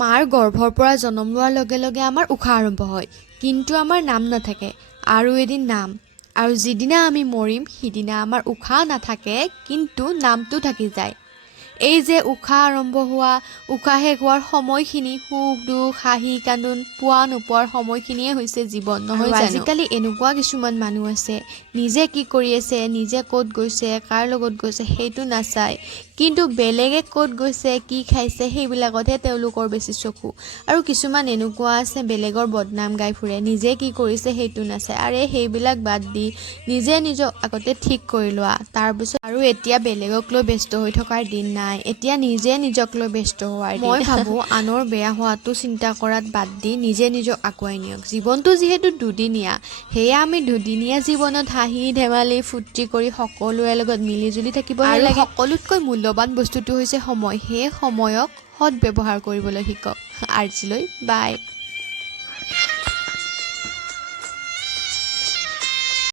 মাৰ গৰ্ভৰ পৰা জন্ম লোৱাৰ লগে লগে আমাৰ উশাহ আৰম্ভ হয়, কিন্তু আমাৰ নাম নাথাকে। আৰু এদিন নাম, আৰু যিদিনা আমি মৰিম সিদিনা আমাৰ উশাহ নাথাকে, কিন্তু নামটো থাকি যায়। এই যে উশাহ আৰম্ভ হোৱা, উশাহ শেষ হোৱাৰ সময়খিনি, সুখ দুখ হাঁহি কান্দোন পোৱা নোপোৱাৰ সময়খিনিয়ে হৈছে জীৱন, নহয় জানো? আজিকালি এনেকুৱা কিছুমান মানুহ আছে, নিজে কি কৰি আছে, নিজে ক'ত গৈছে, কাৰ লগত গৈছে সেইটো নাচায়, কিন্তু বেলেগে ক'ত গৈছে কি খাইছে সেইবিলাকতহে তেওঁলোকৰ বেছি চকু। আৰু কিছুমান এনেকুৱা আছে বেলেগৰ বদনাম গাই ফুৰে, নিজে কি কৰিছে সেইটো নাচায়। আৰে সেইবিলাক বাদ দি নিজে নিজক আগতে ঠিক কৰি লোৱা, তাৰপিছত আৰু এতিয়া বেলেগক লৈ ব্যস্ত হৈ থকাৰ দিন নাই, এতিয়া নিজে নিজক লৈ ব্যস্ত হোৱাৰ দিন। মই ভাবোঁ আনৰ বেয়া হোৱাটো চিন্তা কৰাত বাদ দি নিজে নিজক আগুৱাই নিয়ক। জীৱনটো যিহেতু দুদিনীয়া, সেয়া আমি দুদিনীয়া জীৱনত হাঁহি ধেমালি ফূৰ্তি কৰি সকলোৰে লগত মিলি জুলি থাকিবহে লাগে। সকলোতকৈ মূল্যৱান বস্তুটো হৈছে সময়, সেই সময়ক সৎ ব্যৱহাৰ কৰিবলৈ শিকক। আজিলৈ বাই।